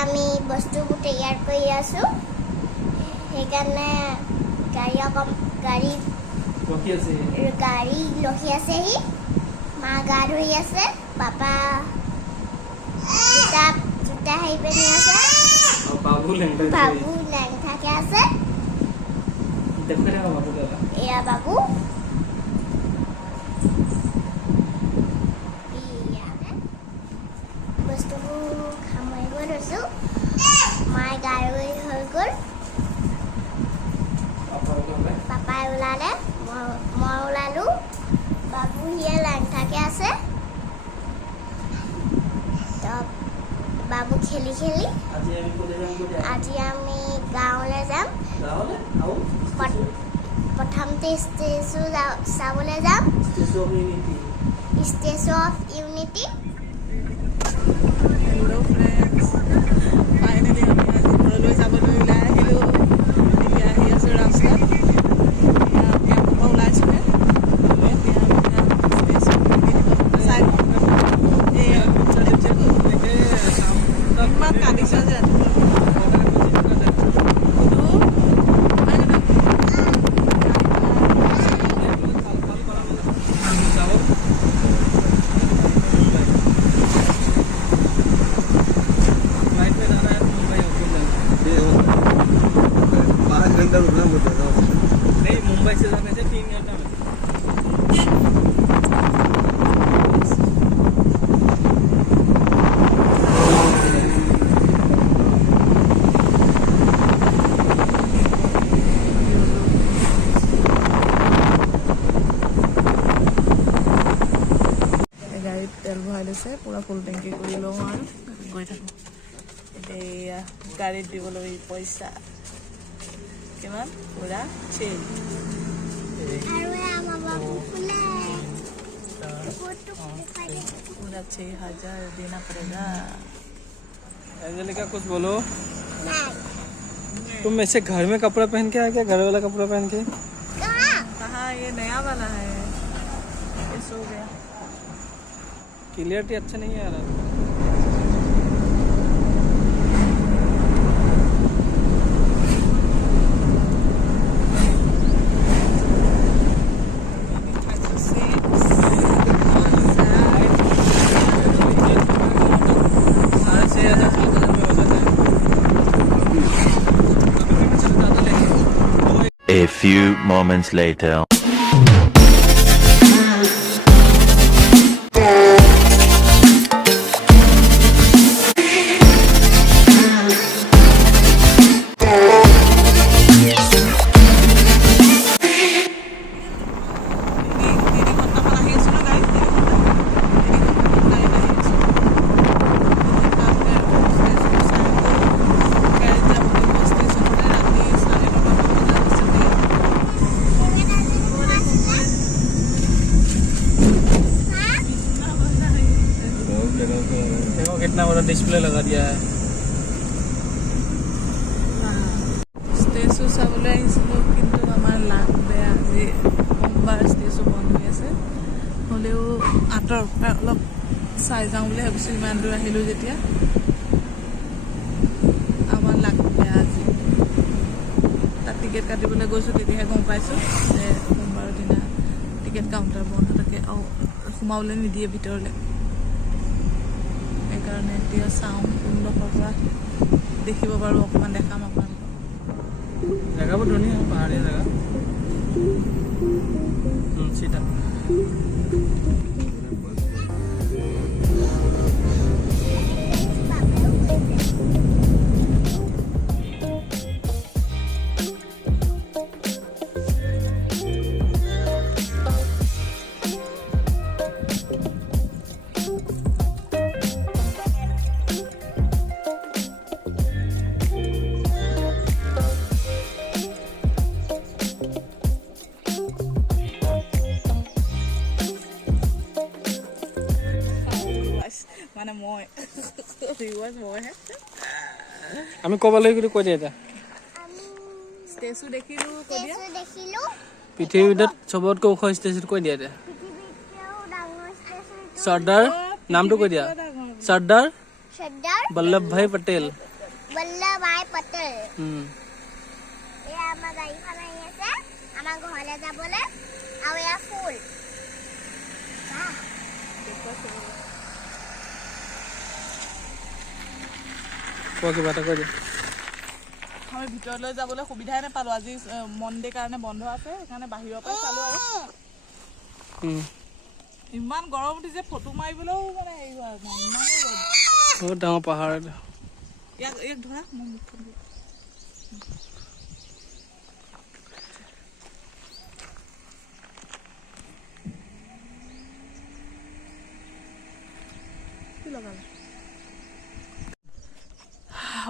আমি বস্তুবোৰ তৈয়াৰ কৰি আছো সেইকাৰণে গাড়ী লখি আছেহি মা গা ধুই আছে পাপা জোতা হেৰি পিন্ধি আছে বাবু লেংথাকে আছে এয়া বাবু বস্তুবোৰ সামৰিব লৈছো মায়ে গা ধুই হৈ গ'ল পাপাই ওলালে মই ওলালো বাবু হিয়ে লেংথাকে আছে বাবু খেলি আজি আমি গাঁৱলৈ যাম প্ৰথমতে ষ্টেচু চাবলৈ যাম statue of unity Hello friends, finally আমি আজি ঘৰলৈ যাবলৈ ওলাই আহিলোঁ এতিয়া আহি আছোঁ ৰাস্তাত এতিয়া ওলাইছোঁ ইমান কান্দিছে যে नहीं मुंबई से जाने से 3 घंटा গাড়ীত তেল ভৰাই লৈছে পুৰা ফুল টেংকি কৰি লওঁ আৰু গৈ থাকোঁ এতিয়া গাড়ীত দিবলৈ পইচা किमान पूरा 6 पूरा 6,000 देना पड़ेगा एंजेलिका कुछ बोलो तुम ऐसे घर में कपड़ा पहन के आए क्या घर वाला कपड़ा पहन के कहाँ ये नया वाला है ये सो गया क्लियरिटी अच्छा नहीं है यार A few moments later. कितना बड़ा डिस्प्ले लगा दिया है ষ্টেচু চাবলৈ আহিছিলোঁ কিন্তু আমাৰ লাভ বেয়া আজি সোমবাৰ ষ্টেচু বন্ধ হৈ আছে হ'লেও আঁতৰৰ পৰা অলপ চাই যাওঁ বুলি ভাবিছোঁ ইমান দূৰ আহিলোঁ যেতিয়া আমাৰ লাভ বেয়া আজি তাত টিকেট কাটিবলৈ গৈছোঁ তেতিয়াহে গম পাইছোঁ যে সোমবাৰৰ দিনা টিকেট কাউণ্টাৰ বন্ধ থাকে আৰু সোমাবলৈ নিদিয়ে ভিতৰলৈ সেইকাৰণে এতিয়া চাওঁ কোনডোখৰৰ পৰা দেখিব পাৰোঁ অকণমান দেখাম আপোনালোকক जगह बहुत धुनी है पहाड़ी जगह सीधा মানে মই ভিউৱাৰ্ছ মইহে আমি ক'বলৈ গ'লে কৈ দিয়া এটা ষ্টেচু দেখিলোঁ কৈ দিয়া পৃথিৱীৰ ভিতৰত চবতকৈ ওখ ষ্টেচু কৈ দিয়া এটা চৰ্দাৰ নামটো কৈ দিয়া চৰ্দাৰ চৰ্দাৰ বল্লভভাই পটেল বল্লভভাই পটেল উম এয়া আমাৰ গাড়ীখন আহি আছে আমাৰ ঘৰলৈ যাবলৈ আৰু এয়া ফুল কোৱা কিবা এটা কৈ দে আমি ভিতৰলৈ যাবলৈ সুবিধাই নাপালোঁ আজি মনডে কাৰণে বন্ধ আছে সেইকাৰণে বাহিৰৰ পৰা চালোঁ আৰু ইমান গৰম উঠিছে ফটো মাৰিবলৈও মানে হেৰি হোৱা নাই ইমানেই ৰ'দ বহুত ডাঙৰ পাহাৰ এটা ইয়াক ধৰা মোৰ মুখখন ধৰা। কি লগালে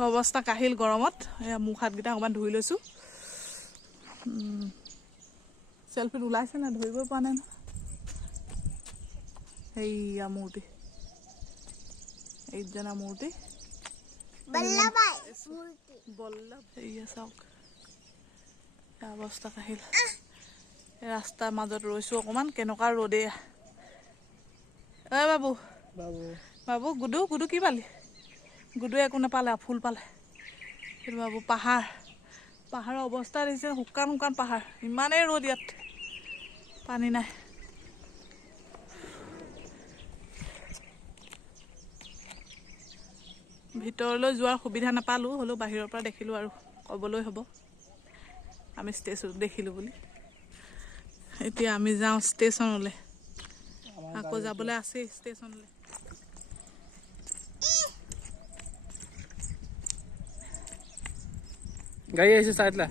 অৱস্থা কাহিল গৰমত এয়া মুখ হাতকেইটা অকণমান ধুই লৈছোঁ চেলফিত ওলাইছে না ধৰিবই পৰা নাই ন সেইয়া মূৰ্তি এইজনা মূৰ্তি বল্লভভাই বল্লভ সেয়া চাওক অৱস্থা কাহিল ৰাস্তাৰ মাজত ৰৈছোঁ অকণমান কেনেকুৱা ৰ'দে বাবু বাবু গুডু গুডু কি পালি গুডুৱে একো নাপালে ফুল পালে কিন্তু বাবু পাহাৰৰ অৱস্থা দেখিছে শুকান শুকান পাহাৰ ইমানেই ৰ'দ ইয়াত পানী নাই ভিতৰলৈ যোৱাৰ সুবিধা নাপালোঁ হ'লেও বাহিৰৰ পৰা দেখিলোঁ আৰু ক'বলৈ হ'ব আমি ষ্টেচন দেখিলোঁ বুলি এতিয়া আমি যাওঁ ষ্টেচনলৈ আকৌ যাবলৈ আছেই ষ্টেচনলৈ গাড়ী আহিছে চাইডলা